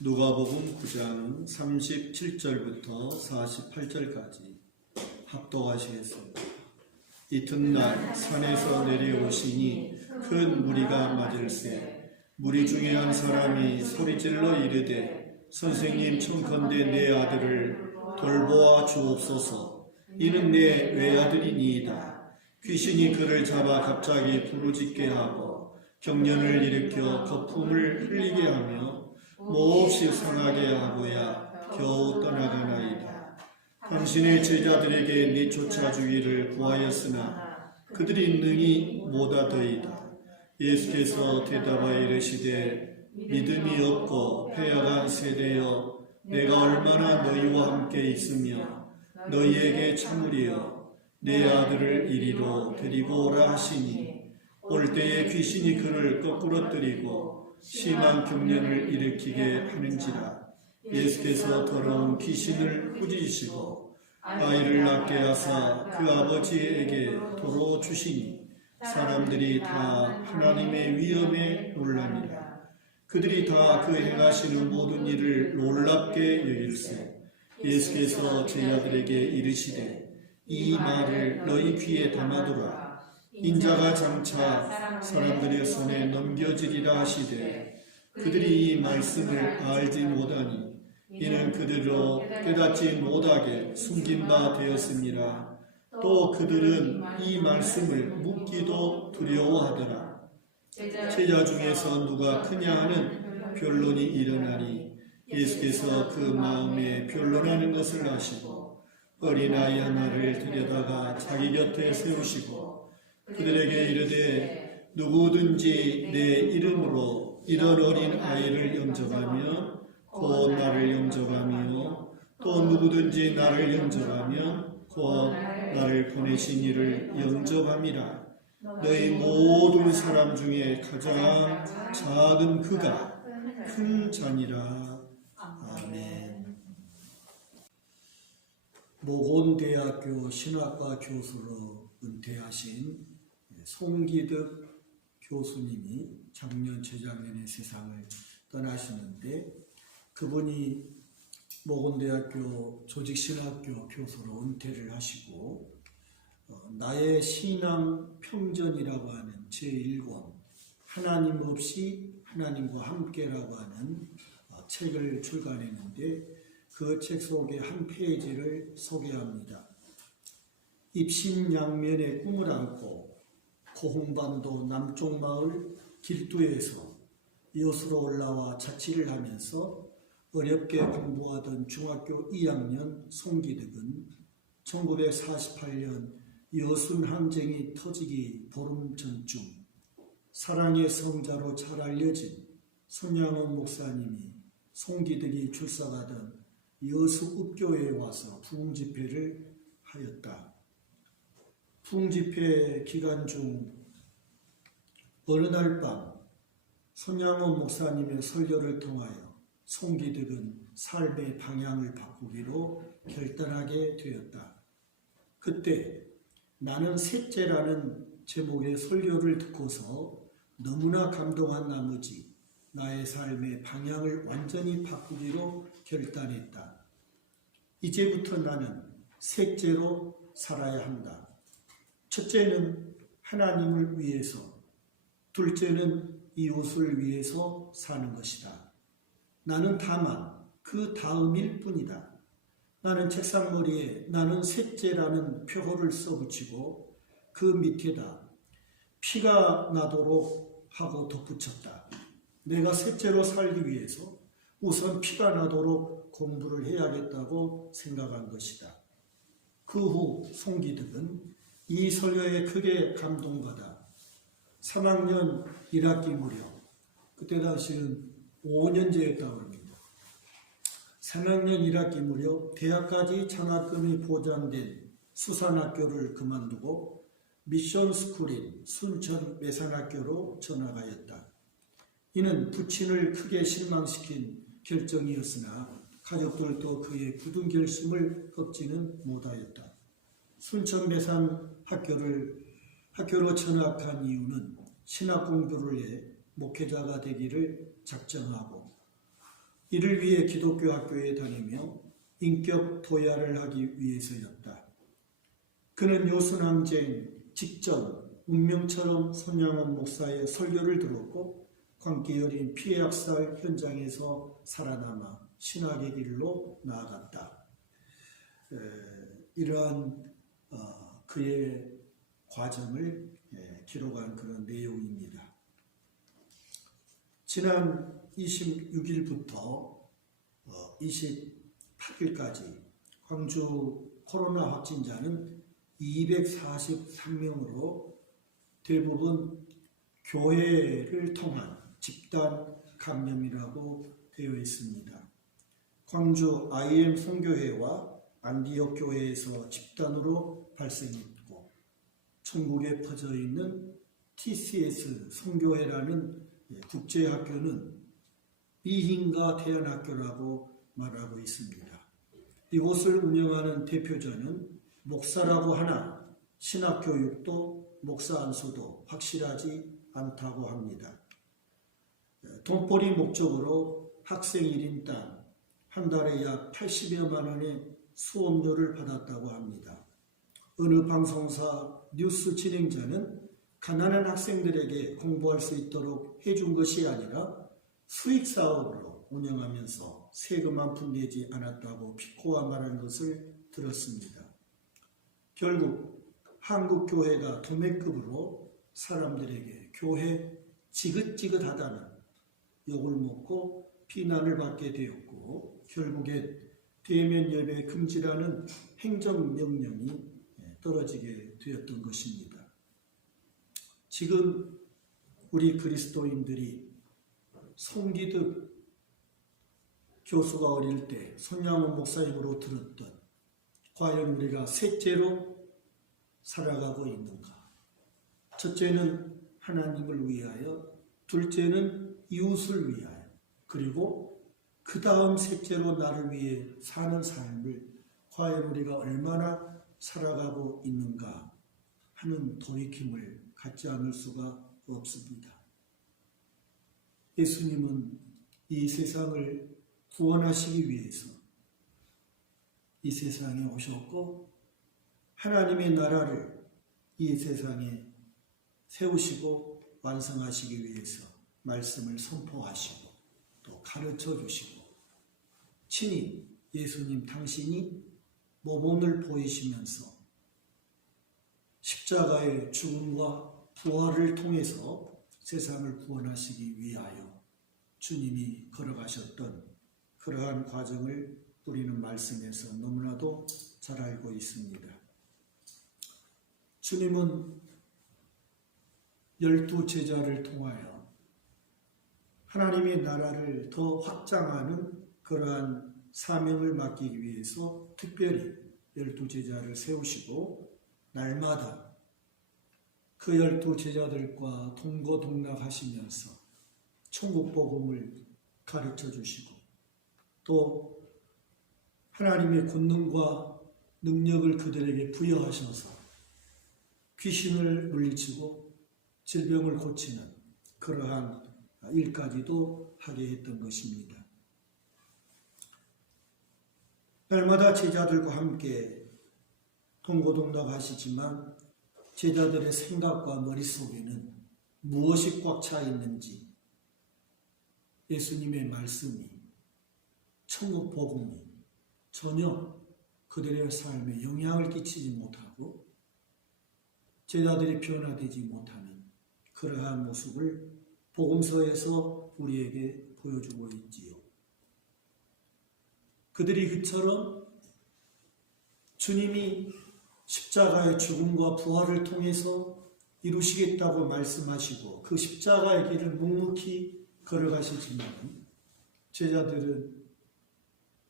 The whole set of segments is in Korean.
누가복음 9장 37절부터 48절까지 합독하시겠습니다. 이튿날 산에서 내려오시니 큰 무리가 맞을세 무리 중에 한 사람이 소리질러 이르되 선생님 청컨대 내 아들을 돌보아 주옵소서. 이는 내 외아들이니이다. 귀신이 그를 잡아 갑자기 부르짖게 하고 경련을 일으켜 거품을 흘리게 하며 몹시 상하게 하고야 겨우 떠나가나이다. 당신의 제자들에게 내쫓아주기를 구하였으나 그들이 능히 못하더이다. 예수께서 대답하여 이르시되 믿음이 없고 패역한 세대여, 내가 얼마나 너희와 함께 있으며 너희에게 참으리여 내 아들을 이리로 데리고 오라 하시니 올 때에 귀신이 그를 거꾸러뜨리고 심한 경련을 일으키게 하는지라. 예수께서 더러운 귀신을 꾸짖으시고 아이를 낳게 하사 그 아버지에게 도로 주시니 사람들이 다 하나님의 위엄에 놀라니라. 그들이 다 그 행하시는 모든 일을 놀랍게 여길세. 예수께서 제자들에게 이르시되 이 말을 너희 귀에 담아두라. 인자가 장차 사람들의 손에 넘겨지리라 하시되 그들이 이 말씀을 알지 못하니 이는 그들로 깨닫지 못하게 숨긴 바 되었습니다. 또 그들은 이 말씀을 묻기도 두려워하더라. 제자 중에서 누가 크냐 하는 변론이 일어나니 예수께서 그 마음에 변론하는 것을 아시고 어린아이 하나를 데려다가 자기 곁에 세우시고 그들에게 이르되 누구든지 내 이름으로 이런 어린 아이를 영접하면 곧 나를 영접하며 또 누구든지 나를 영접하면 곧 나를 보내신 이를 영접함이라. 너희 모든 사람 중에 가장 작은 그가 큰 자니라. 아멘. 모곤대학교 신학과 교수로 은퇴하신 송기득 교수님이 작년 재작년에 세상을 떠나시는데, 그분이 모곤대학교 조직신학교 교수로 은퇴를 하시고 나의 신앙 평전이라고 하는 제1권 하나님 없이 하나님과 함께라고 하는 책을 출간했는데, 그 책 속의 한 페이지를 소개합니다. 입신양면의 꿈을 안고 고흥반도 남쪽 마을 길두에서 이웃으로 올라와 자취를 하면서 어렵게 공부하던 중학교 2학년 송기득은 1948년 여순 항쟁이 터지기 보름 전쯤 사랑의 성자로 잘 알려진 손양원 목사님이 송기득이 출석하던 여수읍교회에 와서 부흥집회를 하였다. 부흥집회 기간 중 어느 날 밤 손양원 목사님의 설교를 통하여 송기득은 삶의 방향을 바꾸기로 결단하게 되었다. 그때 나는 셋째라는 제목의 설교를 듣고서 너무나 감동한 나머지 나의 삶의 방향을 완전히 바꾸기로 결단했다. 이제부터 나는 셋째로 살아야 한다. 첫째는 하나님을 위해서, 둘째는 이웃을 위해서 사는 것이다. 나는 다만 그 다음일 뿐이다. 나는 책상머리에 나는 셋째라는 표고를 써붙이고 그 밑에다 피가 나도록 하고 덧붙였다. 내가 셋째로 살기 위해서 우선 피가 나도록 공부를 해야겠다고 생각한 것이다. 그 후 송기득은 이 설교에 크게 감동받아 3학년 1학기 무렵, 그때 당시는 5년제였다고 합니다. 3학년 1학기 무렵 대학까지 장학금이 보장된 수산학교를 그만두고 미션스쿨인 순천 매산학교로 전학하였다. 이는 부친을 크게 실망시킨 결정이었으나 가족들도 그의 굳은 결심을 꺾지는 못하였다. 순천 매산 학교로 전학한 이유는 신학 공부를 해 목회자가 되기를 작정하고 이를 위해 기독교 학교에 다니며 인격 도야를 하기 위해서였다. 그는 요순항쟁 직전 운명처럼 손양원 목사의 설교를 들었고 광기 어린 피해 학살 현장에서 살아남아 신학의 길로 나아갔다. 이러한 그의 과정을 기록한 그런 내용입니다. 지난 26일부터 28일까지 광주 코로나 확진자는 243명으로 대부분 교회를 통한 집단 감염이라고 되어 있습니다. 광주 IM 선교회와 안디옥 교회에서 집단으로 발생했고 전국에 퍼져 있는 TCS 선교회라는 국제학교는 미hin가 대안학교라고 말하고 있습니다. 이곳을 운영하는 대표자는 목사라고 하나 신학교육도 목사 안수도 확실하지 않다고 합니다. 돈벌이 목적으로 학생 1인당 한 달에 약 80여만 원의 수업료를 받았다고 합니다. 어느 방송사 뉴스 진행자는 가난한 학생들에게 공부할 수 있도록 해준 것이 아니라 수익사업으로 운영하면서 세금 한 푼 내지 않았다고 비꼬아 말한 것을 들었습니다. 결국 한국교회가 도매급으로 사람들에게 교회 지긋지긋하다는 욕을 먹고 비난을 받게 되었고 결국엔 대면 예배 금지라는 행정명령이 떨어지게 되었던 것입니다. 지금 우리 그리스도인들이 송기득 교수가 어릴 때 손양원 목사님으로 들었던 과연 우리가 셋째로 살아가고 있는가? 첫째는 하나님을 위하여, 둘째는 이웃을 위하여, 그리고 그 다음 셋째로 나를 위해 사는 삶을 과연 우리가 얼마나 살아가고 있는가 하는 돌이킴을 갖지 않을 수가 없습니다. 예수님은 이 세상을 구원하시기 위해서 이 세상에 오셨고 하나님의 나라를 이 세상에 세우시고 완성하시기 위해서 말씀을 선포하시고 또 가르쳐 주시고 친히 예수님 당신이 모범을 보이시면서 십자가의 죽음과 부활을 통해서 세상을 구원하시기 위하여 주님이 걸어가셨던 그러한 과정을 우리는 말씀에서 너무나도 잘 알고 있습니다. 주님은 12제자를 통하여 하나님의 나라를 더 확장하는 그러한 사명을 맡기기 위해서 특별히 12제자를 세우시고 날마다 그 12제자들과 동고동락하시면서 천국 복음을 가르쳐 주시고 또 하나님의 권능과 능력을 그들에게 부여하셔서 귀신을 물리치고 질병을 고치는 그러한 일까지도 하게 했던 것입니다. 날마다 제자들과 함께 동고동락하시지만 제자들의 생각과 머릿속에는 무엇이 꽉 차 있는지 예수님의 말씀이 천국 복음이 전혀 그들의 삶에 영향을 끼치지 못하고 제자들이 변화되지 못하는 그러한 모습을 복음서에서 우리에게 보여주고 있지요. 그들이 그처럼 주님이 십자가의 죽음과 부활을 통해서 이루시겠다고 말씀하시고 그 십자가의 길을 묵묵히 걸어가시지만 제자들은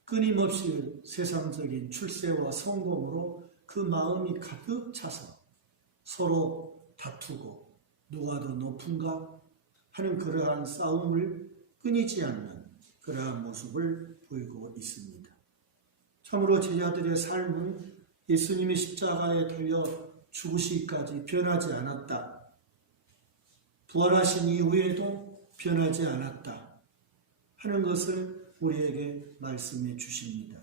끊임없이 세상적인 출세와 성공으로 그 마음이 가득 차서 서로 다투고 누가 더 높은가 하는 그러한 싸움을 끊이지 않는 그러한 모습을 보이고 있습니다. 참으로 제자들의 삶은 예수님의 십자가에 달려 죽으시기까지 변하지 않았다. 부활하신 이후에도 변하지 않았다 하는 것을 우리에게 말씀해 주십니다.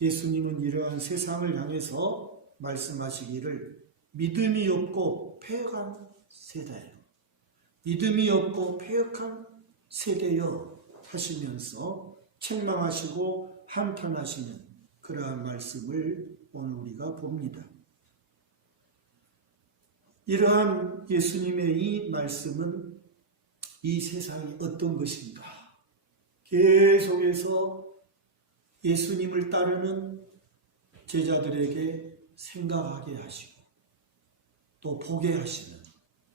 예수님은 이러한 세상을 향해서 말씀하시기를 믿음이 없고 패역한 세대요. 믿음이 없고 패역한 세대여 하시면서 책망하시고 한탄하시는 그러한 말씀을 오늘 우리가 봅니다. 이러한 예수님의 이 말씀은 이 세상이 어떤 것인가 계속해서 예수님을 따르는 제자들에게 생각하게 하시고 또 보게 하시는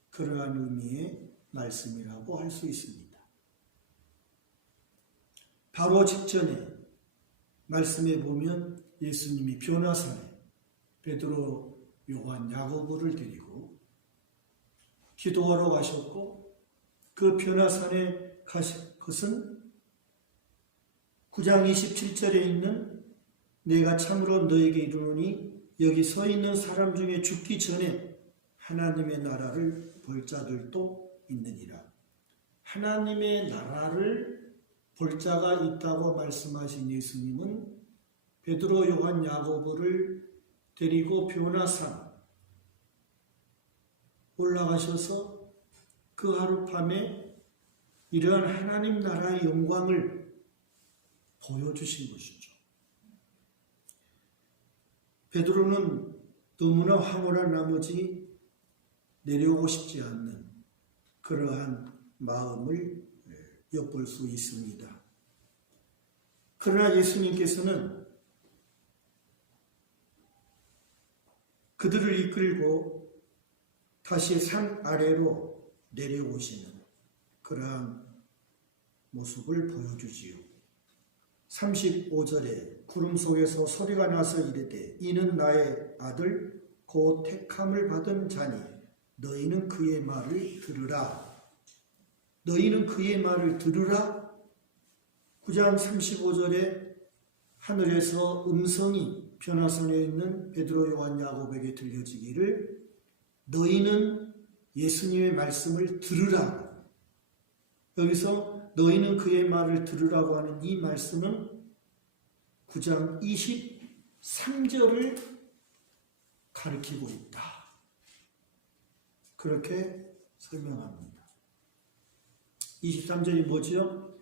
그러한 의미의 말씀이라고 할 수 있습니다. 바로 직전에 말씀에 보면 예수님이 변화산에 베드로, 요한, 야고보를 데리고 기도하러 가셨고 그 변화산에 가신 것은 9장 27절에 있는 내가 참으로 너에게 이르노니 여기 서 있는 사람 중에 죽기 전에 하나님의 나라를 볼 자들도 있느니라. 하나님의 나라를 볼 자가 있다고 말씀하신 예수님은 베드로, 요한, 야고보를 데리고 변화산 올라가셔서 그 하룻밤에 이러한 하나님 나라의 영광을 보여주신 것이죠. 베드로는 너무나 황홀한 나머지 내려오고 싶지 않는 그러한 마음을 엿볼 수 있습니다. 그러나 예수님께서는 그들을 이끌고 다시 산 아래로 내려오시는 그러한 모습을 보여주지요. 35절에 구름 속에서 소리가 나서 이르되 이는 나의 아들 곧 택함을 받은 자니 너희는 그의 말을 들으라. 너희는 그의 말을 들으라. 9장 35절에 하늘에서 음성이 변화산에 있는 베드로, 요한, 야고보에게 들려지기를 너희는 예수님의 말씀을 들으라. 여기서 너희는 그의 말을 들으라고 하는 이 말씀은 9장 23절을 가리키고 있다. 그렇게 설명합니다. 23절이 뭐지요?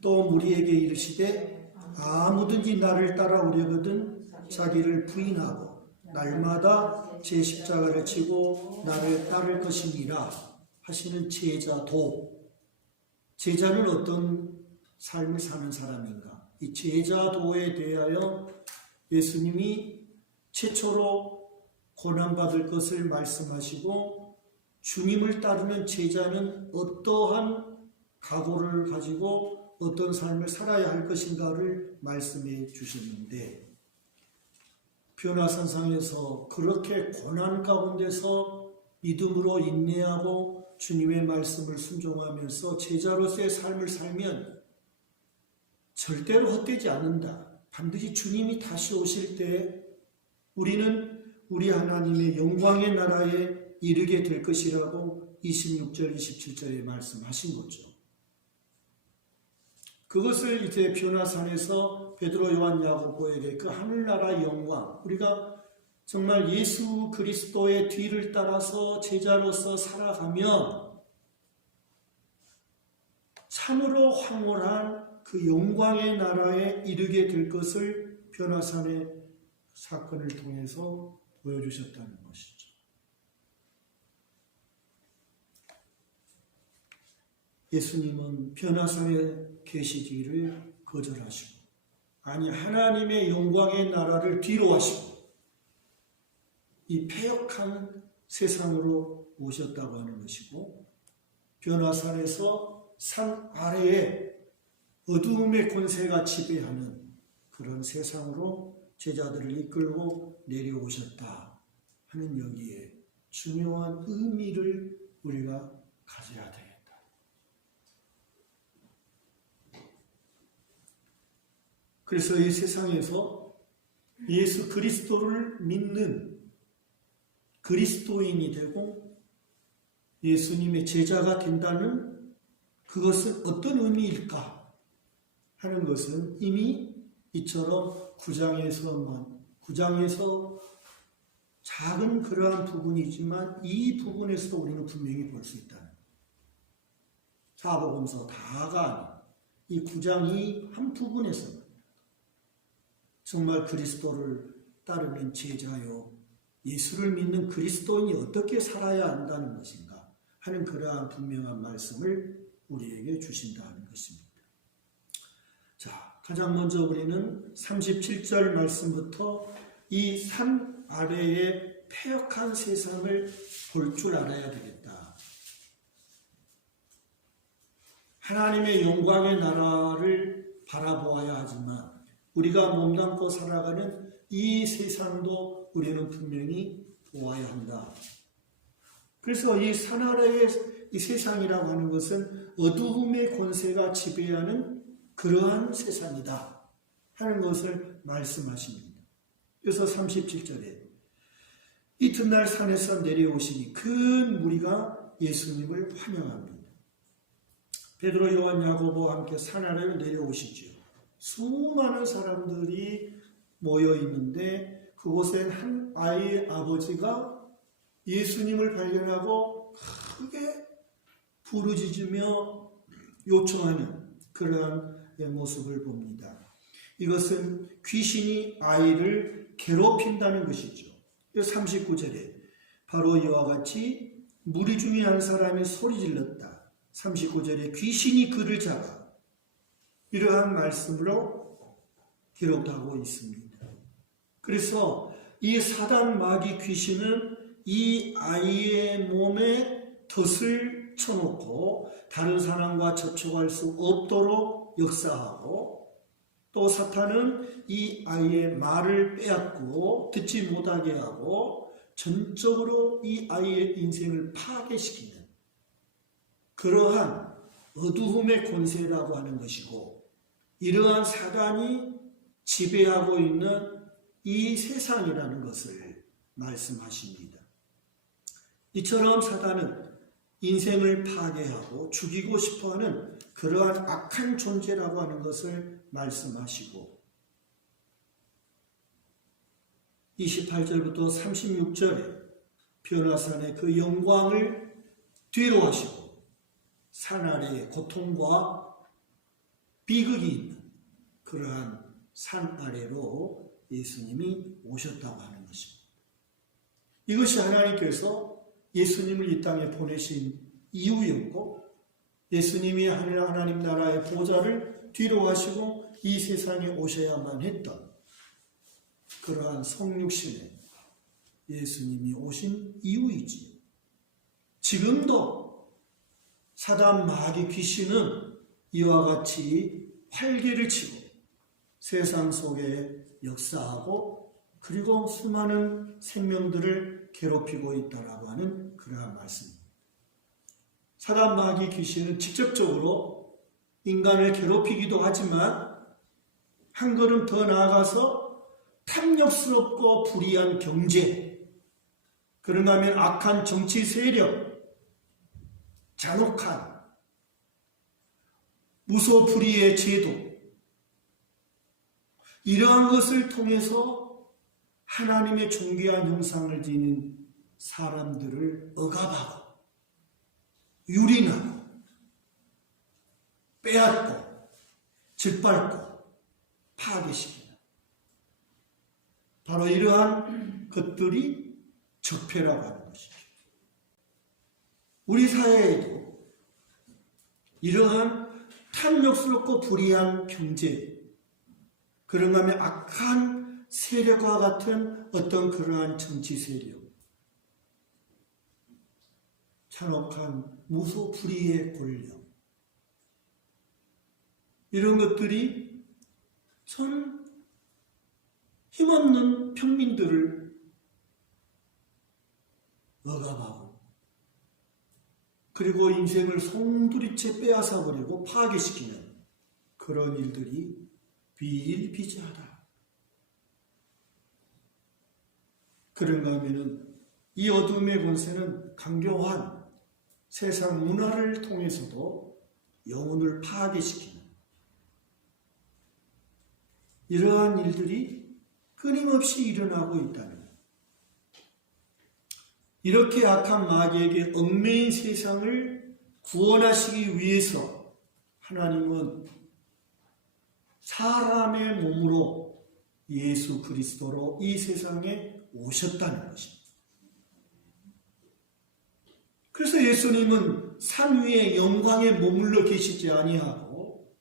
또 무리에게 이르시되 아무든지 나를 따라오려거든 자기를 부인하고 날마다 제 십자가를 지고 나를 따를 것이니라 하시는 제자도. 제자는 어떤 삶을 사는 사람인가? 이 제자도에 대하여 예수님이 최초로 고난받을 것을 말씀하시고 주님을 따르는 제자는 어떠한 각오를 가지고 어떤 삶을 살아야 할 것인가를 말씀해 주셨는데 변화산상에서 그렇게 고난 가운데서 믿음으로 인내하고 주님의 말씀을 순종하면서 제자로서의 삶을 살면 절대로 헛되지 않는다. 반드시 주님이 다시 오실 때 우리는 우리 하나님의 영광의 나라에 이르게 될 것이라고 26절, 27절에 말씀하신 거죠. 그것을 이제 변화산에서 베드로, 요한, 야고보에게 그 하늘나라의 영광, 우리가 정말 예수 그리스도의 뒤를 따라서 제자로서 살아가면 참으로 황홀한 그 영광의 나라에 이르게 될 것을 변화산의 사건을 통해서 보여주셨다는 것이죠. 예수님은 변화산에 계시기를 거절하시고 아니 하나님의 영광의 나라를 뒤로 하시고 이 패역한 세상으로 오셨다고 하는 것이고 변화산에서 산 아래에 어두움의 권세가 지배하는 그런 세상으로 제자들을 이끌고 내려오셨다 하는 여기에 중요한 의미를 우리가 가져야 되겠다. 그래서 이 세상에서 예수 그리스도를 믿는 그리스도인이 되고 예수님의 제자가 된다는 그것은 어떤 의미일까? 하는 것은 이미 이처럼 9장에서 작은 그러한 부분이지만 이 부분에서도 우리는 분명히 볼 수 있다는 거예요. 사복음서 다가 아닌 이 9장이 한 부분에서 정말 그리스도를 따르는 제자요, 예수를 믿는 그리스도인이 어떻게 살아야 한다는 것인가 하는 그러한 분명한 말씀을 우리에게 주신다는 것입니다. 자, 가장 먼저 우리는 37절 말씀부터 이 산 아래의 패역한 세상을 볼 줄 알아야 되겠다. 하나님의 영광의 나라를 바라보아야 하지만 우리가 몸담고 살아가는 이 세상도 우리는 분명히 보아야 한다. 그래서 이 산 아래의 이 세상이라고 하는 것은 어두움의 권세가 지배하는 그러한 세상이다 하는 것을 말씀하십니다. 그래서 37절에 이튿날 산에서 내려오시니 큰 무리가 예수님을 환영합니다. 베드로, 요한, 야고보와 함께 산 아래로 내려오시죠. 수많은 사람들이 모여 있는데 그곳엔 한 아이의 아버지가 예수님을 발견하고 크게 부르짖으며 요청하는 그러한 모습을 봅니다. 이것은 귀신이 아이를 괴롭힌다는 것이죠. 39절에 바로 이와 같이 무리 중에 한 사람이 소리질렀다. 39절에 귀신이 그를 잡아 이러한 말씀으로 기록하고 있습니다. 그래서 이 사단 마귀 귀신은 이 아이의 몸에 덫을 쳐놓고 다른 사람과 접촉할 수 없도록 역사하고 또 사탄은 이 아이의 말을 빼앗고 듣지 못하게 하고 전적으로 이 아이의 인생을 파괴시키는 그러한 어두움의 권세라고 하는 것이고 이러한 사단이 지배하고 있는 이 세상이라는 것을 말씀하십니다. 이처럼 사단은 인생을 파괴하고 죽이고 싶어하는 그러한 악한 존재라고 하는 것을 말씀하시고 28절부터 36절에 변화산의 그 영광을 뒤로 하시고 산 아래의 고통과 비극이 있는 그러한 산 아래로 예수님이 오셨다고 하는 것입니다. 이것이 하나님께서 예수님을 이 땅에 보내신 이유였고 예수님이 하나님 나라의 보좌를 뒤로 하시고 이 세상에 오셔야만 했던 그러한 성육신에 예수님이 오신 이유이지. 지금도 사단 마귀 귀신은 이와 같이 활개를 치고 세상 속에 역사하고 그리고 수많은 생명들을 괴롭히고 있다라고 하는 그러한 말씀입니다. 사단 마귀 귀신은 직접적으로 인간을 괴롭히기도 하지만 한 걸음 더 나아가서 탐욕스럽고 불의한 경제, 그런가 하면 악한 정치 세력, 잔혹한 무소불위의 제도, 이러한 것을 통해서 하나님의 존귀한 형상을 지닌 사람들을 억압하고 유린하고 빼앗고 짓밟고 파괴시키는 바로 이러한 것들이 적폐라고 하는 것이죠. 우리 사회에도 이러한 탐욕스럽고 불의한 경제, 그런가 하면 악한 세력과 같은 어떤 그러한 정치 세력, 잔혹한 무소불위의 권력, 이런 것들이 전 힘없는 평민들을 억압하고 그리고 인생을 송두리째 빼앗아버리고 파괴시키는 그런 일들이 비일비재하다. 그런가 하면은 이 어둠의 권세는 강경한 세상 문화를 통해서도 영혼을 파괴시키는 이러한 일들이 끊임없이 일어나고 있다는 것. 이렇게 악한 마귀에게 얽매인 세상을 구원하시기 위해서 하나님은 사람의 몸으로 예수 그리스도로 이 세상에 오셨다는 것입니다. 그래서 예수님은 산 위에 영광에 머물러 계시지 아니하고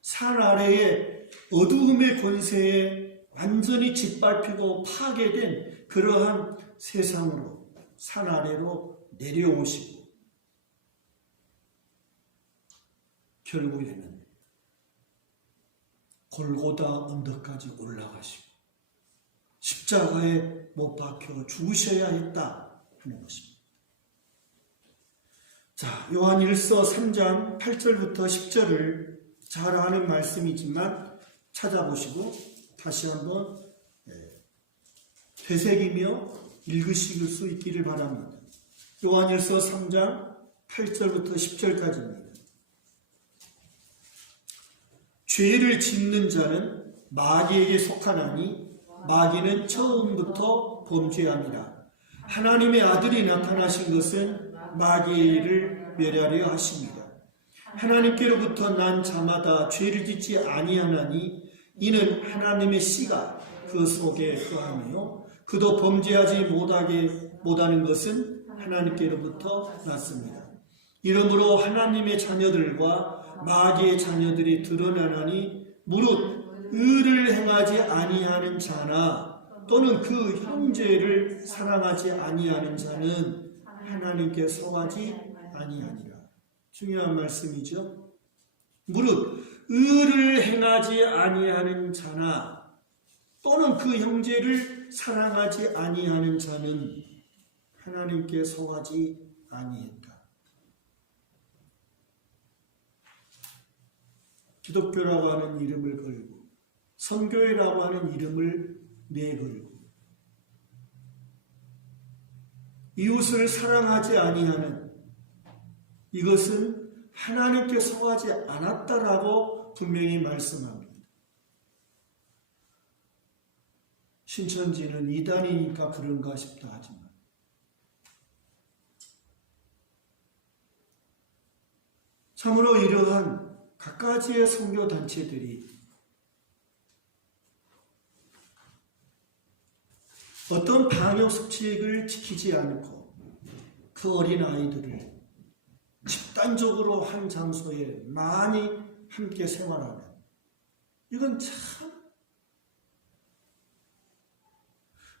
산 아래에 어두움의 권세에 완전히 짓밟히고 파괴된 그러한 세상으로 산 아래로 내려오시고 결국에는 골고다 언덕까지 올라가시고 십자가에 못 박혀 죽으셔야 했다 하는 것입니다. 자, 요한 1서 3장 8절부터 10절을 잘 아는 말씀이지만 찾아보시고 다시 한번 되새기며 읽으실 수 있기를 바랍니다. 요한 1서 3장 8절부터 10절까지입니다. 죄를 짓는 자는 마귀에게 속하나니 마귀는 처음부터 범죄함이라. 하나님의 아들이 나타나신 것은 마귀를 멸하려 하십니다. 하나님께로부터 난 자마다 죄를 짓지 아니하나니 이는 하나님의 씨가 그 속에 거하며 그도 범죄하지 못하는 것은 하나님께로부터 났습니다. 이러므로 하나님의 자녀들과 마귀의 자녀들이 드러나나니 무릇 의를 행하지 아니하는 자나 또는 그 형제를 사랑하지 아니하는 자는 하나님께 속하지 아니하니라. 중요한 말씀이죠. 무릇 의를 행하지 아니하는 자나 또는 그 형제를 사랑하지 아니하는 자는 하나님께 속하지 아니했다. 기독교라고 하는 이름을 걸고 선교회라고 하는 이름을 내걸고 이웃을 사랑하지 아니하는 이것은 하나님께 속하지 않았다라고 분명히 말씀합니다. 신천지는 이단이니까 그런가 싶다 하지만 참으로 이러한 각가지의 선교단체들이 어떤 방역수칙을 지키지 않고 그 어린 아이들을 집단적으로 한 장소에 많이 함께 생활하는 이건 참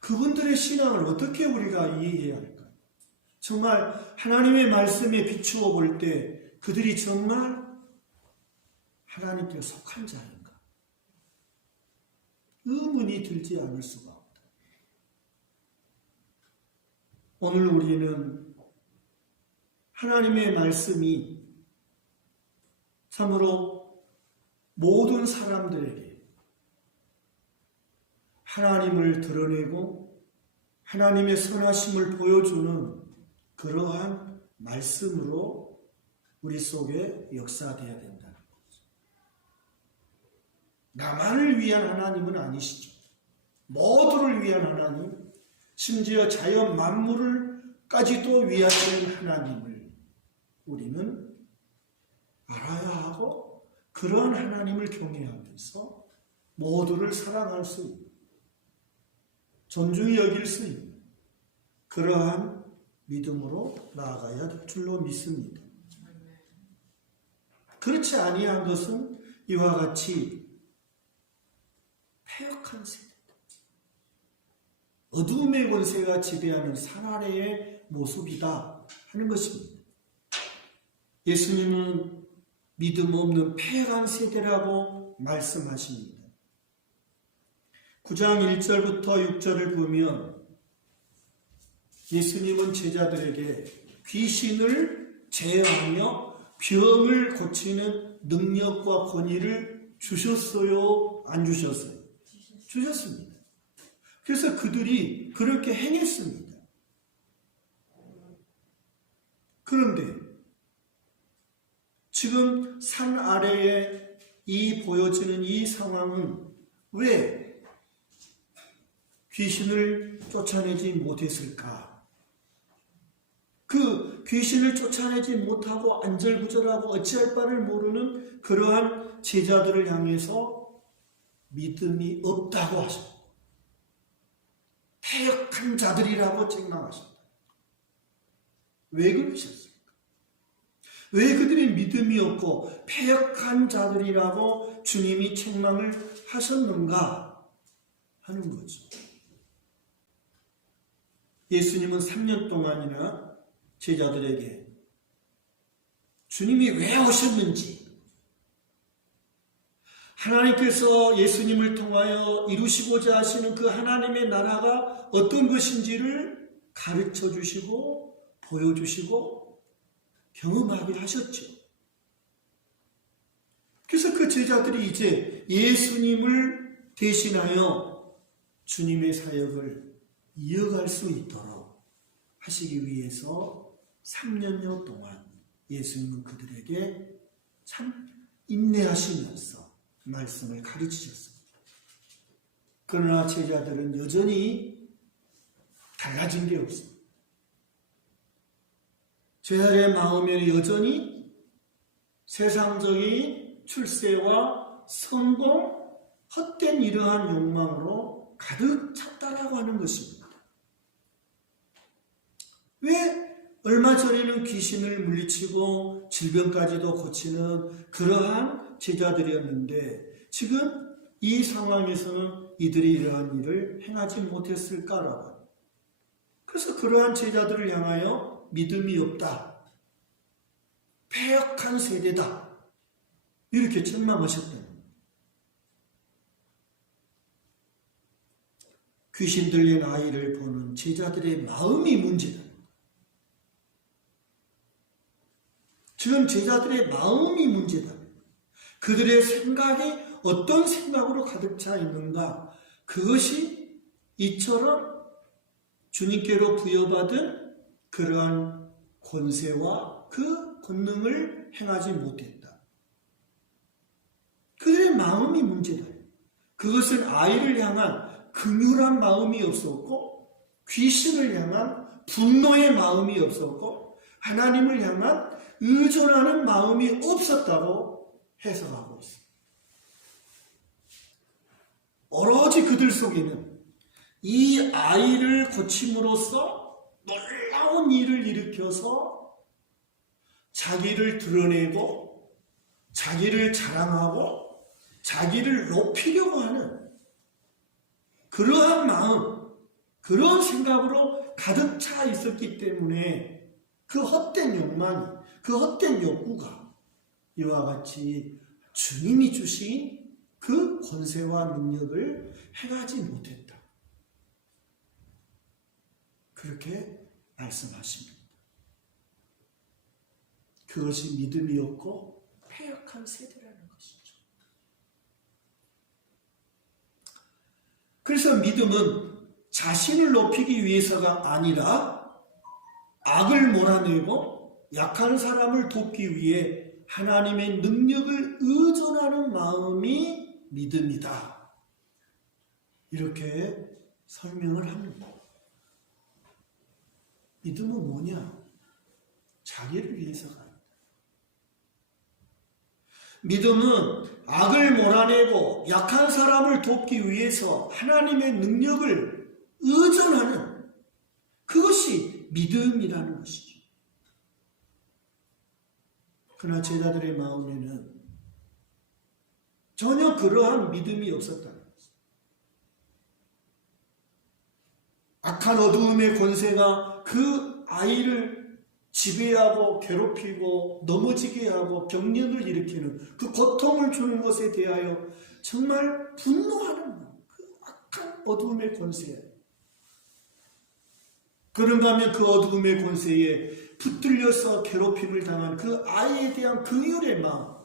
그분들의 신앙을 어떻게 우리가 이해해야 할까? 정말 하나님의 말씀에 비추어 볼 때 그들이 정말 하나님께 속한 자인가? 의문이 들지 않을 수가 없다. 오늘 우리는 하나님의 말씀이 참으로 모든 사람들에게 하나님을 드러내고 하나님의 선하심을 보여주는 그러한 말씀으로 우리 속에 역사되어야 된다는 거죠. 나만을 위한 하나님은 아니시죠. 모두를 위한 하나님, 심지어 자연 만물을까지도 위하시는 하나님을 우리는 알아야 하고 그러한 하나님을 경외하면서 모두를 사랑할 수 있는, 존중히 여길 수 있는 그러한 믿음으로 나아가야 될 줄로 믿습니다. 그렇지 아니한 것은 이와 같이 패역한 세대다. 어두움의 권세가 지배하는 산 아래의 모습이다 하는 것입니다. 예수님은 믿음 없는 패역한 세대라고 말씀하십니다. 9장 1절부터 6절을 보면 예수님은 제자들에게 귀신을 제어하며 병을 고치는 능력과 권위를 주셨어요? 안 주셨어요? 주셨습니다. 그래서 그들이 그렇게 행했습니다. 그런데 지금 산 아래에 보여지는 이 상황은 왜 귀신을 쫓아내지 못했을까? 그 귀신을 쫓아내지 못하고 안절부절하고 어찌할 바를 모르는 그러한 제자들을 향해서 믿음이 없다고 하셨다. 패역한 자들이라고 책망하셨다. 왜 그러셨을까? 왜 그들이 믿음이 없고 패역한 자들이라고 주님이 책망을 하셨는가 하는 거죠. 예수님은 3년 동안이나 제자들에게 주님이 왜 오셨는지, 하나님께서 예수님을 통하여 이루시고자 하시는 그 하나님의 나라가 어떤 것인지를 가르쳐 주시고 보여주시고 경험하게 하셨죠. 그래서 그 제자들이 이제 예수님을 대신하여 주님의 사역을 이어갈 수 있도록 하시기 위해서 3년여 동안 예수님은 그들에게 참 인내하시면서 말씀을 가르치셨습니다. 그러나 제자들은 여전히 달라진 게 없습니다. 제자들의 마음에는 여전히 세상적인 출세와 성공, 헛된 이러한 욕망으로 가득 찼다라고 하는 것입니다. 왜 얼마 전에는 귀신을 물리치고 질병까지도 고치는 그러한 제자들이었는데 지금 이 상황에서는 이들이 이러한 일을 행하지 못했을까라고. 그래서 그러한 제자들을 향하여 믿음이 없다, 패역한 세대다, 이렇게 책망하셨다는 거예요. 귀신 들린 아이를 보는 제자들의 마음이 문제다. 지금 제자들의 마음이 문제다. 그들의 생각이 어떤 생각으로 가득 차 있는가? 그것이 이처럼 주님께로 부여받은 그러한 권세와 그 권능을 행하지 못했다. 그들의 마음이 문제다. 그것은 아이를 향한 긍휼한 마음이 없었고, 귀신을 향한 분노의 마음이 없었고, 하나님을 향한 의존하는 마음이 없었다고 해석하고 있습니다. 오로지 그들 속에는 이 아이를 고침으로써 놀라운 일을 일으켜서 자기를 드러내고 자기를 자랑하고 자기를 높이려고 하는 그러한 마음, 그런 생각으로 가득 차 있었기 때문에 그 헛된 욕망이, 그 헛된 욕구가 이와 같이 주님이 주신 그 권세와 능력을 행하지 못했다. 그렇게 말씀하십니다. 그것이 믿음이 없고 패역한 세대라는 것이죠. 그래서 믿음은 자신을 높이기 위해서가 아니라 악을 몰아내고 약한 사람을 돕기 위해 하나님의 능력을 의존하는 마음이 믿음이다. 이렇게 설명을 합니다. 믿음은 뭐냐? 자기를 위해서가 아니다. 믿음은 악을 몰아내고 약한 사람을 돕기 위해서 하나님의 능력을 의존하는 그것이 믿음이라는 것이죠. 그러나 제자들의 마음에는 전혀 그러한 믿음이 없었다는 것입니다. 악한 어두움의 권세가 그 아이를 지배하고 괴롭히고 넘어지게 하고 병련을 일으키는 그 고통을 주는 것에 대하여 정말 분노하는 그 악한 어두움의 권세예요. 그런가 하면 그 어두움의 권세에 붙들려서 괴롭힘을 당한 그 아이에 대한 긍휼의 마음,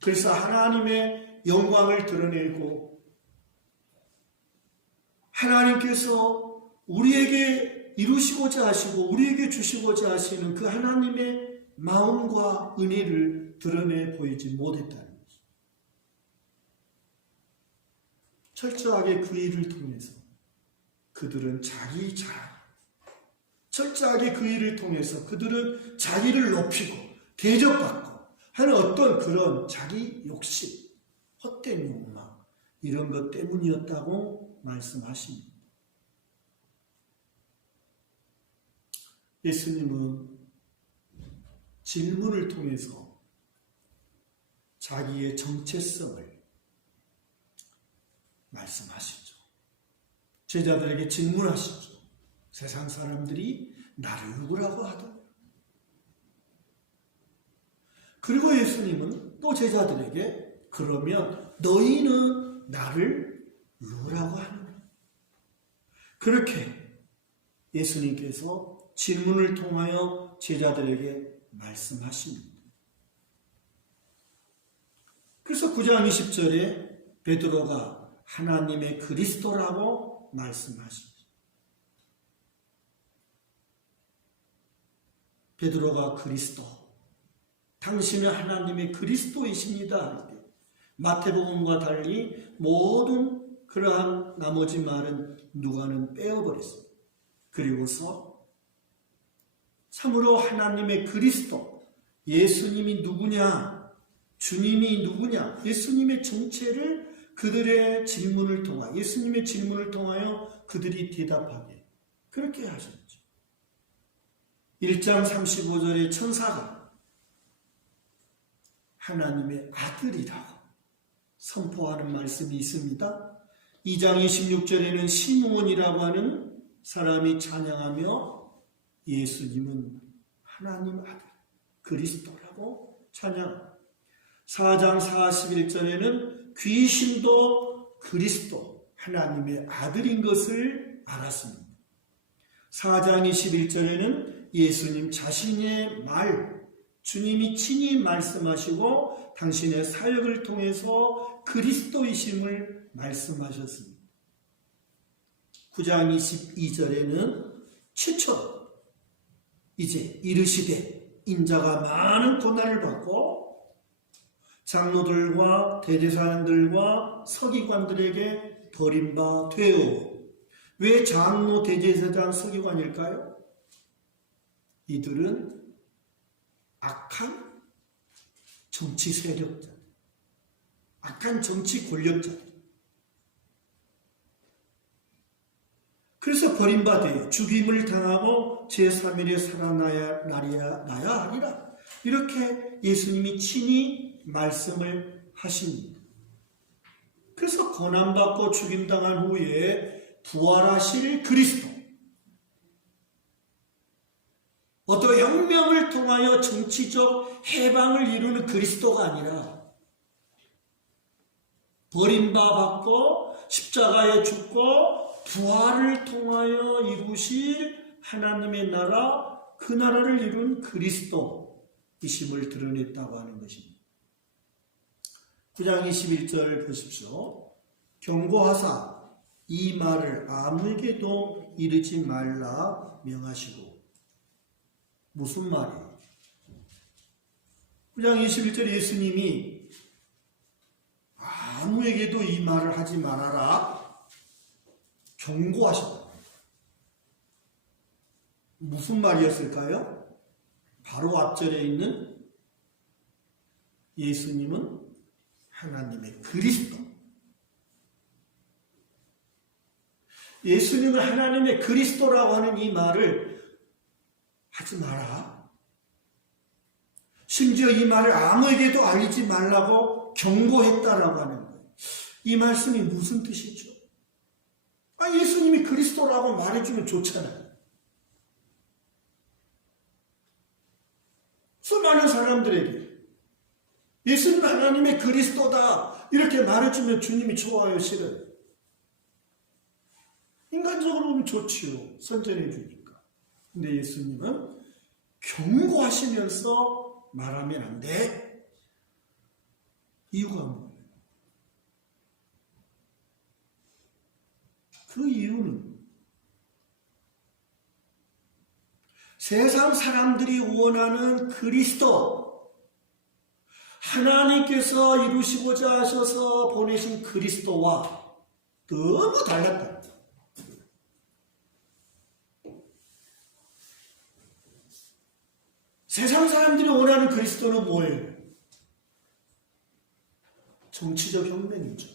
그래서 하나님의 영광을 드러내고 하나님께서 우리에게 이루시고자 하시고 우리에게 주시고자 하시는 그 하나님의 마음과 은혜를 드러내 보이지 못했다는 것입니다. 철저하게 그 일을 통해서 그들은 철저하게 그 일을 통해서 그들은 자기를 높이고 대접받고 하는 어떤 그런 자기 욕심, 헛된 욕망 이런 것 때문이었다고 말씀하십니다. 예수님은 질문을 통해서 자기의 정체성을 말씀하시죠. 제자들에게 질문하시죠. 세상 사람들이 나를 누구라고 하더냐. 그리고 예수님은 또 제자들에게 그러면 너희는 나를 누구라고 하느냐. 그렇게 예수님께서 질문을 통하여 제자들에게 말씀하십니다. 그래서 9장 20절에 베드로가 하나님의 그리스도라고 말씀하십니다. 베드로가 그리스도, 당신은 하나님의 그리스도이십니다 할 때 마태복음과 달리 모든 그러한 나머지 말은 누가는 빼어버렸습니다. 그리고서 참으로 하나님의 그리스도, 예수님이 누구냐, 주님이 누구냐, 예수님의 정체를 그들의 질문을 통하여, 예수님의 질문을 통하여 그들이 대답하게 그렇게 하셨죠. 1장 35절에 천사가 하나님의 아들이라고 선포하는 말씀이 있습니다. 2장 26절에는 시므온이라고 하는 사람이 찬양하며 예수님은 하나님 아들 그리스도라고 찬양합니다. 4장 41절에는 귀신도 그리스도 하나님의 아들인 것을 알았습니다. 4장 21절에는 예수님 자신의 말, 주님이 친히 말씀하시고 당신의 사역을 통해서 그리스도이심을 말씀하셨습니다. 9장 22절에는 최초 이제 이르시되 인자가 많은 고난을 받고 장로들과 대제사장들과 서기관들에게 버림바 되어. 왜 장로, 대제사장, 서기관일까요? 이들은 악한 정치 세력자, 악한 정치 권력자. 그래서 버림받아 죽임을 당하고 제3일에 살아나야 하리라. 이렇게 예수님이 친히 말씀을 하십니다. 그래서 고난받고 죽임당한 후에 부활하실 그리스도, 어떤 혁명을 통하여 정치적 해방을 이루는 그리스도가 아니라 버림받고 십자가에 죽고 부활을 통하여 이루실 하나님의 나라, 그 나라를 이룬 그리스도이심을 드러냈다고 하는 것입니다. 9장 21절 보십시오. 경고하사 이 말을 아무에게도 이르지 말라 명하시고. 무슨 말이에요? 9장 21절 예수님이 아무에게도 이 말을 하지 말아라 경고하셨다. 무슨 말이었을까요? 바로 앞절에 있는 예수님은 하나님의 그리스도. 예수님은 하나님의 그리스도라고 하는 이 말을 하지 마라. 심지어 이 말을 아무에게도 알리지 말라고 경고했다라고 하는 거예요. 이 말씀이 무슨 뜻이죠? 예수님이 그리스도라고 말해주면 좋잖아요. 수많은 사람들에게 예수님 하나님의 그리스도다 이렇게 말해주면 주님이 좋아요, 싫어요? 인간적으로 보면 좋지요. 선전해 주니까. 근데 예수님은 경고하시면서 말하면 안 돼. 이유가 뭐예요? 그 이유는 세상 사람들이 원하는 그리스도, 하나님께서 이루시고자 하셔서 보내신 그리스도와 너무 달랐다. 세상 사람들이 원하는 그리스도는 뭐예요? 정치적 혁명이죠.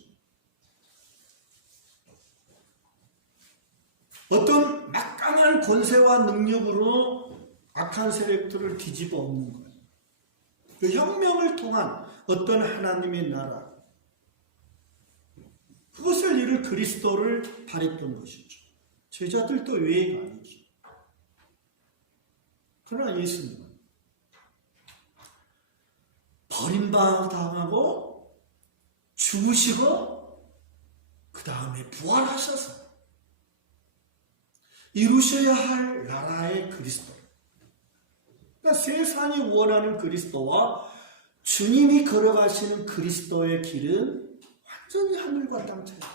어떤 막강한 권세와 능력으로 악한 세력들을 뒤집어 엎는 거예요. 그 혁명을 통한 어떤 하나님의 나라, 그것을 이룰 그리스도를 바랬던 것이죠. 제자들도 외가 아니죠. 그러나 예수님은 버림당하고 죽으시고 그 다음에 부활하셔서 이루셔야 할 나라의 그리스도. 그러니까 세상이 원하는 그리스도와 주님이 걸어가시는 그리스도의 길은 완전히 하늘과 땅 차이다.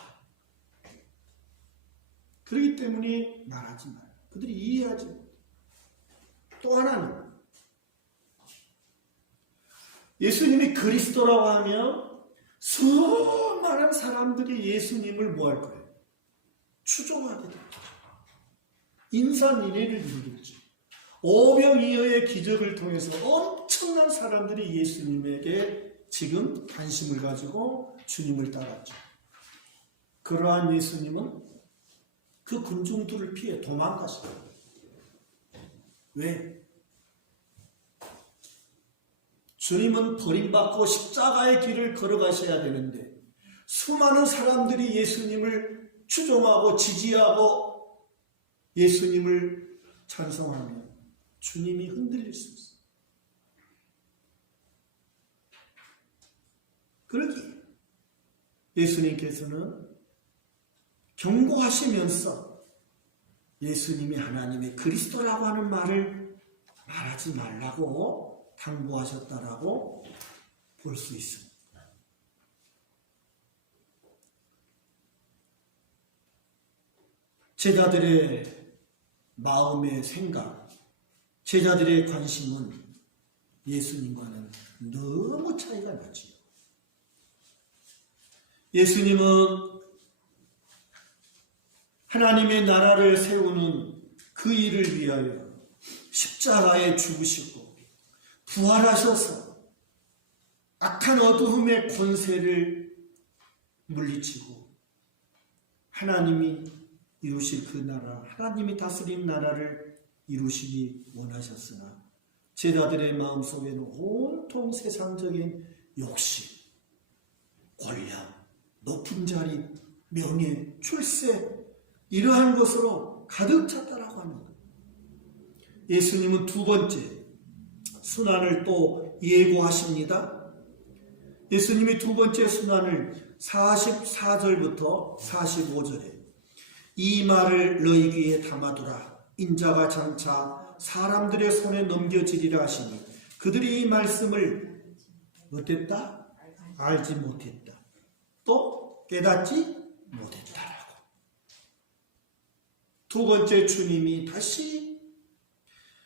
그렇기 때문에 말하지 마요. 그들이 이해하지 못해. 또 하나는 예수님이 그리스도라고 하면 수많은 사람들이 예수님을 뭐 할 거예요? 추종하게 됩니다. 인산인해를 이루겠죠. 오병이어의 기적을 통해서 엄청난 사람들이 예수님에게 지금 관심을 가지고 주님을 따랐죠. 그러한 예수님은 그 군중들을 피해 도망가셨어요. 왜? 주님은 버림받고 십자가의 길을 걸어가셔야 되는데 수많은 사람들이 예수님을 추종하고 지지하고 예수님을 찬송하면 주님이 흔들릴 수 있어요. 그러기에 예수님께서는 경고하시면서 예수님이 하나님의 그리스도라고 하는 말을 말하지 말라고 당부하셨다라고 볼 수 있습니다. 제자들의 마음의 생각, 제자들의 관심은 예수님과는 너무 차이가 나지요. 예수님은 하나님의 나라를 세우는 그 일을 위하여 십자가에 죽으시고 부활하셔서 악한 어두움의 권세를 물리치고 하나님이 이루실 그 나라, 하나님이 다스린 나라를 이루시기 원하셨으나 제자들의 마음속에는 온통 세상적인 욕심, 권력, 높은 자리, 명예, 출세 이러한 것으로 가득 찼다라고 합니다. 예수님은 두 번째 순환을 또 예고하십니다. 예수님이 두 번째 순환을 44절부터 45절에 이 말을 너희 귀에 담아두라. 인자가 장차 사람들의 손에 넘겨지리라 하시니 그들이 이 말씀을 어땠다? 알지 못했다. 또 깨닫지 못했다라고. 두 번째 주님이 다시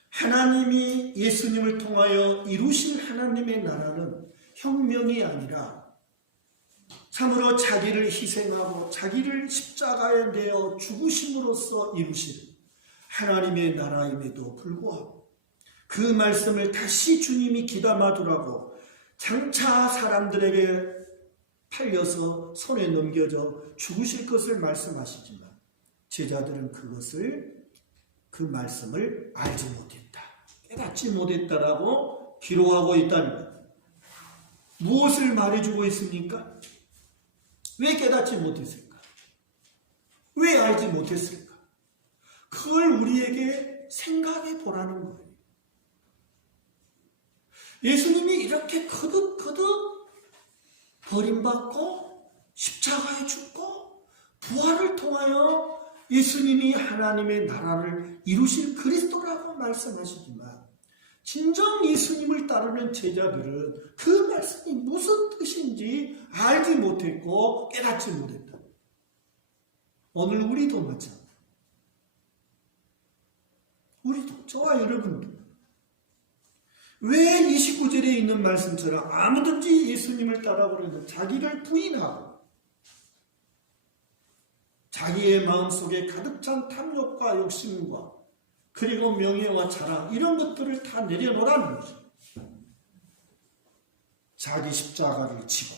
하나님이 예수님을 통하여 이루신 하나님의 나라는 혁명이 아니라 참으로 자기를 희생하고 자기를 십자가에 내어 죽으심으로써 이루신 하나님의 나라임에도 불구하고 그 말씀을 다시 주님이 귀담아두라고 장차 사람들에게 팔려서 손에 넘겨져 죽으실 것을 말씀하시지만 제자들은 그 말씀을 알지 못했다, 깨닫지 못했다라고 기록하고 있답니다. 무엇을 말해주고 있습니까? 왜 깨닫지 못했을까? 왜 알지 못했을까? 그걸 우리에게 생각해 보라는 거예요. 예수님이 이렇게 거듭거듭 버림받고 십자가에 죽고 부활을 통하여 예수님이 하나님의 나라를 이루실 그리스도라고 말씀하시지만 진정 예수님을 따르는 제자들은 그 말씀이 무슨 뜻인지 알지 못했고 깨닫지 못했다. 오늘 우리도 마찬가지다. 우리도, 저와 여러분도 왜 29절에 있는 말씀처럼 아무든지 예수님을 따라오려는 자기를 부인하고 자기의 마음속에 가득 찬 탐욕과 욕심과 그리고 명예와 자랑 이런 것들을 다 내려놓으라는 거죠. 자기 십자가를 지고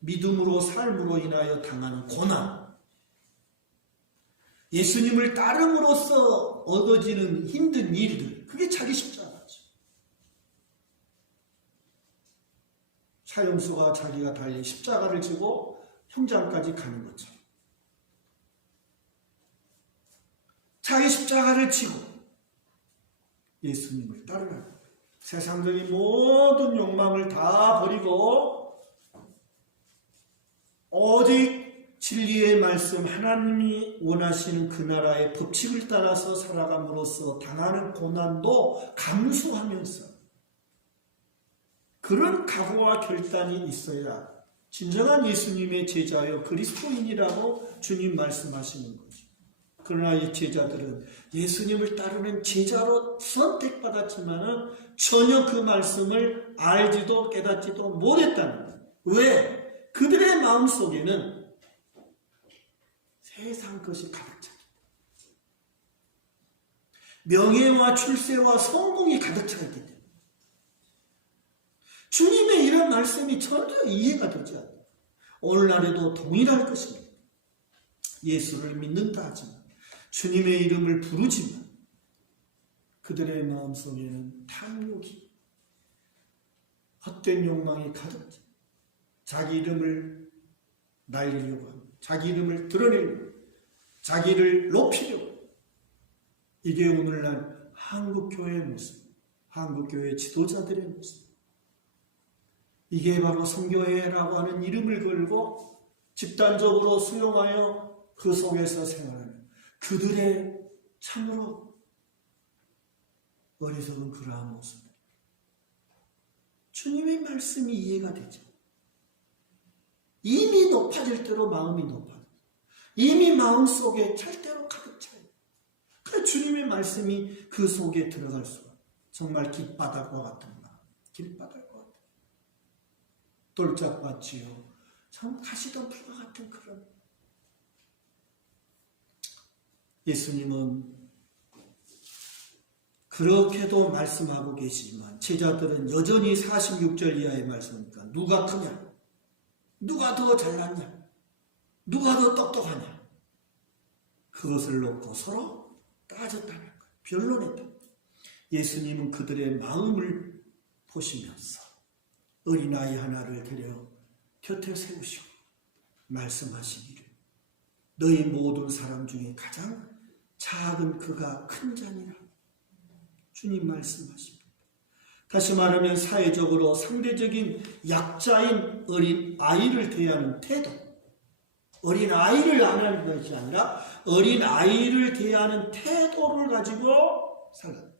믿음으로 삶으로 인하여 당하는 고난, 예수님을 따름으로써 얻어지는 힘든 일들, 그게 자기 십자가죠. 차영수가 자기가 달리 십자가를 지고 형장까지 가는 것처럼 자기 십자가를 지고 예수님을 따르라. 세상적인 모든 욕망을 다 버리고 오직 진리의 말씀, 하나님이 원하시는 그 나라의 법칙을 따라서 살아감으로써 당하는 고난도 감수하면서 그런 각오와 결단이 있어야 진정한 예수님의 제자여 그리스도인이라고 주님 말씀하시는 거죠. 그러나 이 제자들은 예수님을 따르는 제자로 선택받았지만 전혀 그 말씀을 알지도 깨닫지도 못했다는 거예요. 왜? 그들의 마음속에는 세상 것이 가득 차 있다. 명예와 출세와 성공이 가득 차 있기 때문에 주님의 이런 말씀이 전혀 이해가 되지 않아요. 오늘날에도 동일할 것입니다. 예수를 믿는다 하지만 주님의 이름을 부르지만 그들의 마음속에는 탐욕이, 헛된 욕망이 가득 차. 자기 이름을 날리려고 합니다. 자기 이름을 드러내려고, 자기를 높이려고. 이게 오늘날 한국교회의 모습, 한국교회 지도자들의 모습. 이게 바로 선교회라고 하는 이름을 걸고 집단적으로 수용하여 그 속에서 생활하는 그들의 참으로 어리석은 그러한 모습. 주님의 말씀이 이해가 되죠. 이미 높아질 대로 마음이 높아져. 이미 마음속에 절대로 가득 차요. 그 주님의 말씀이 그 속에 들어갈 수가. 정말 길바닥과 같은 마음. 길바닥과 같은. 돌짝밭이요. 참 가시덤불과 같은 그런. 예수님은 그렇게도 말씀하고 계시지만 제자들은 여전히 46절 이하의 말씀이니까 누가 크냐? 누가 더 잘났냐? 누가 더 똑똑하냐? 그것을 놓고 서로 따졌다는 거예요. 변론했다. 예수님은 그들의 마음을 보시면서 어린아이 하나를 데려 곁에 세우시고 말씀하시기를 너희 모든 사람 중에 가장 작은 그가 큰 자니라. 주님 말씀하십니다. 다시 말하면 사회적으로 상대적인 약자인 어린 아이를 대하는 태도, 어린 아이를 안 하는 것이 아니라 어린 아이를 대하는 태도를 가지고 살아요.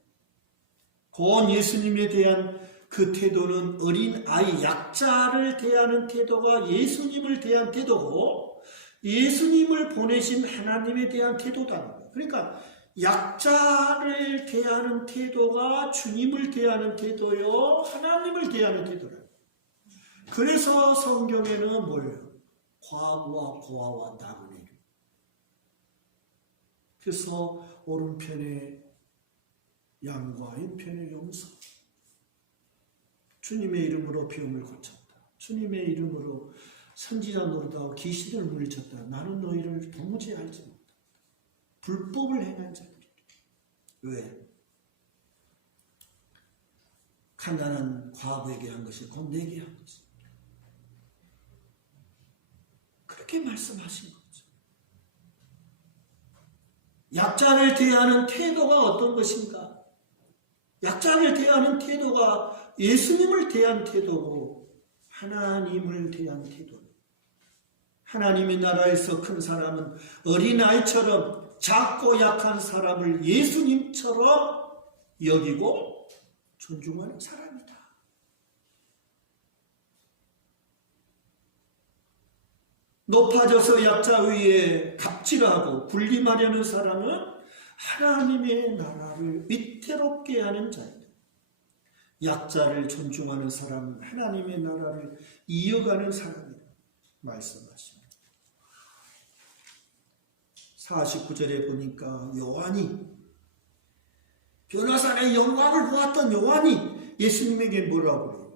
곧 예수님에 대한 그 태도는 어린 아이, 약자를 대하는 태도가 예수님을 대한 태도고 예수님을 보내신 하나님에 대한 태도다. 그러니까 약자를 대하는 태도가 주님을 대하는 태도요, 하나님을 대하는 태도라. 그래서 성경에는 뭐예요? 과부와 고아와 나그네. 그래서 오른편에 양과 왼편에 용서. 주님의 이름으로 병을 고쳤다. 주님의 이름으로 선지자 노릇하고 귀신을 물리쳤다. 나는 너희를 도무지 알지 못한다. 불법을 행한 자들이다. 왜? 가난한 과부에게 한 것이 곧 내게 한 것입니다. 그렇게 말씀하신 거죠. 약자를 대하는 태도가 어떤 것인가? 약자를 대하는 태도가 예수님을 대한 태도고 하나님을 대한 태도. 하나님의 나라에서 큰 사람은 어린아이처럼 작고 약한 사람을 예수님처럼 여기고 존중하는 사람이다. 높아져서 약자 위에 갑질하고 군림하려는 사람은 하나님의 나라를 위태롭게 하는 자이다. 약자를 존중하는 사람은 하나님의 나라를 이어가는 사람이다. 말씀하십니다. 49절에 보니까 요한이, 변화산의 영광을 보았던 요한이 예수님에게 뭐라고 그래요?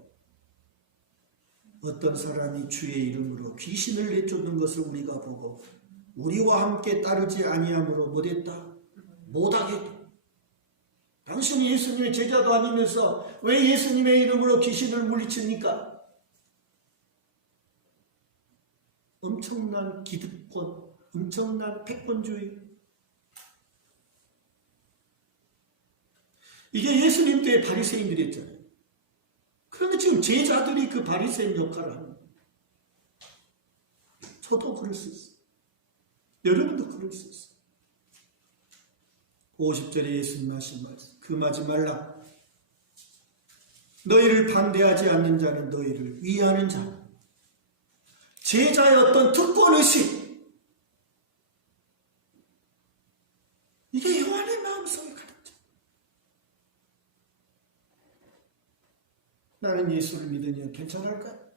어떤 사람이 주의 이름으로 귀신을 내쫓는 것을 우리가 보고 우리와 함께 따르지 아니함으로 못했다? 못하겠다. 당신이 예수님의 제자도 아니면서 왜 예수님의 이름으로 귀신을 물리칩니까? 엄청난 기득권, 엄청난 패권주의. 이게 예수님 때의 바리새인들이 했잖아요. 그런데 지금 제자들이 그 바리새인 역할을 하는 거예요. 저도 그럴 수 있어요. 여러분도 그럴 수 있어요. 50절에 예수님 하신 말씀, 금하지 말라. 너희를 반대하지 않는 자는 너희를 위하는 자. 제자의 어떤 특권의식, 이게 요한의 마음속에 가득죠. 나는 예수를 믿으니 괜찮을까요?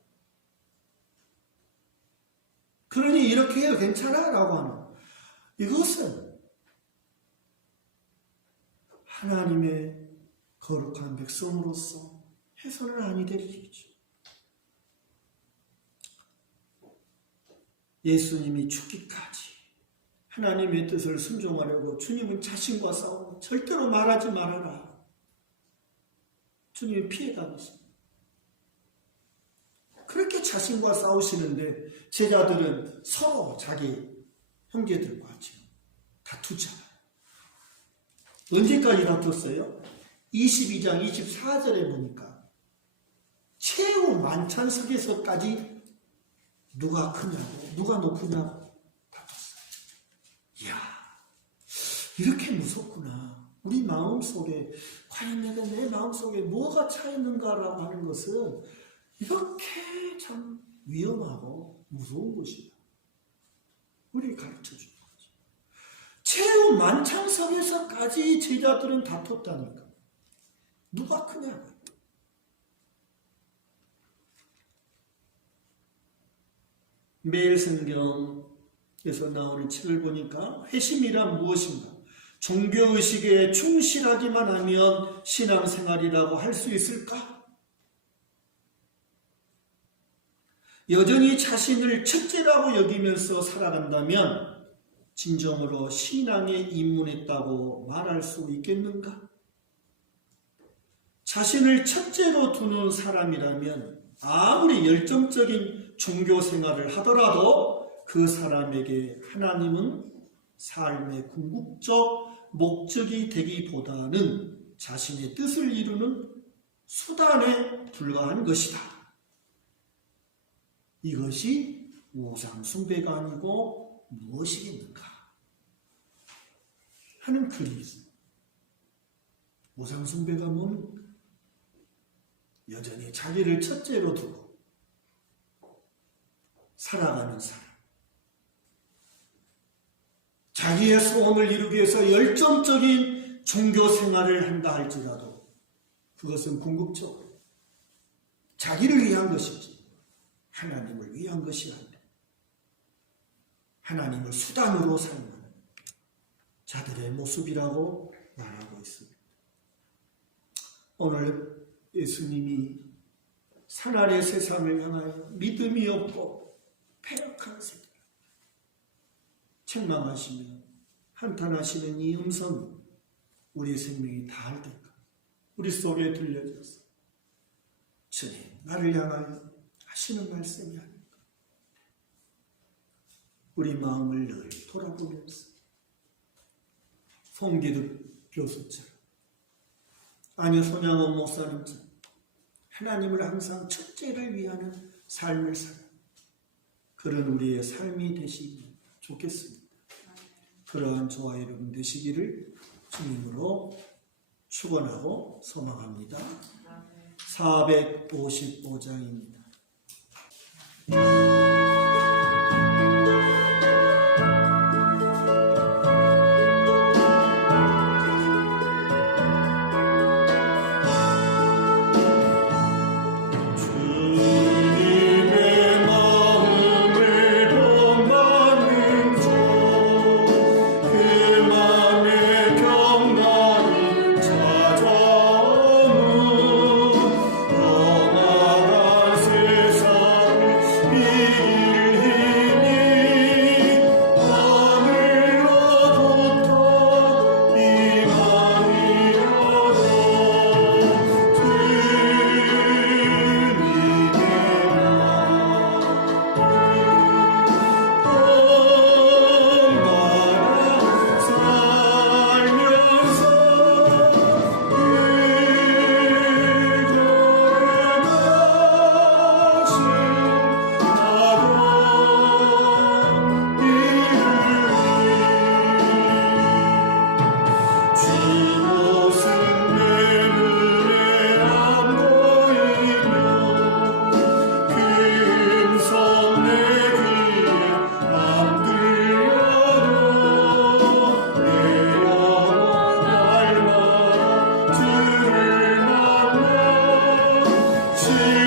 그러니 이렇게 해도 괜찮아? 라고 하는, 이것은 하나님의 거룩한 백성으로서 해서는 아니 될 일이죠. 예수님이 죽기까지 하나님의 뜻을 순종하려고 주님은 자신과 싸우고 절대로 말하지 말아라. 주님이 피해가겠습니다. 그렇게 자신과 싸우시는데 제자들은 서로 자기 형제들과 지금 다투잖아요. 언제까지 다퉜어요? 22장 24절에 보니까 최후 만찬석에서까지 누가 크냐고, 누가 높으냐고 다퉜어요. 이야, 이렇게 무섭구나. 우리 마음속에 과연 내가 내 마음속에 뭐가 차 있는가라고 하는 것은 이렇게 참 위험하고 무서운 것이야. 우리 가르쳐주는 거죠. 최후 만찬석에서까지 제자들은 다퉜다니까. 누가 크냐고. 매일 성경에서 나오는 책을 보니까 회심이란 무엇인가? 종교의식에 충실하기만 하면 신앙생활이라고 할 수 있을까? 여전히 자신을 첫째라고 여기면서 살아간다면 진정으로 신앙에 입문했다고 말할 수 있겠는가? 자신을 첫째로 두는 사람이라면 아무리 열정적인 종교 생활을 하더라도 그 사람에게 하나님은 삶의 궁극적 목적이 되기보다는 자신의 뜻을 이루는 수단에 불과한 것이다. 이것이 우상숭배가 아니고 무엇이겠는가 하는 글이 있습니다. 우상숭배가 뭡니까? 여전히 자기를 첫째로 두고 살아가는 사람, 자기의 소원을 이루기 위해서 열정적인 종교 생활을 한다 할지라도 그것은 궁극적으로 자기를 위한 것이지 하나님을 위한 것이 아니다. 하나님을 수단으로 사는 자들의 모습이라고 말하고 있습니다. 오늘 예수님이 산 아래 세상을 향하여 믿음이 없고 패역한 세상, 책망하시며 한탄하시는 이 음성이 우리 생명이 다할 때까 우리 속에 들려져서 주님 나를 향하여 하시는 말씀이 아닐까. 우리 마음을 늘 돌아보면서 송기득 교수처럼 아니요 손양원 목사님처럼 하나님을 항상 첫째를 위하는 삶을 살아 그런 우리의 삶이 되시기 좋겠습니다. 그러한 저와 여러분 되시기를 주님으로 축원하고 소망합니다. 455장입니다. 주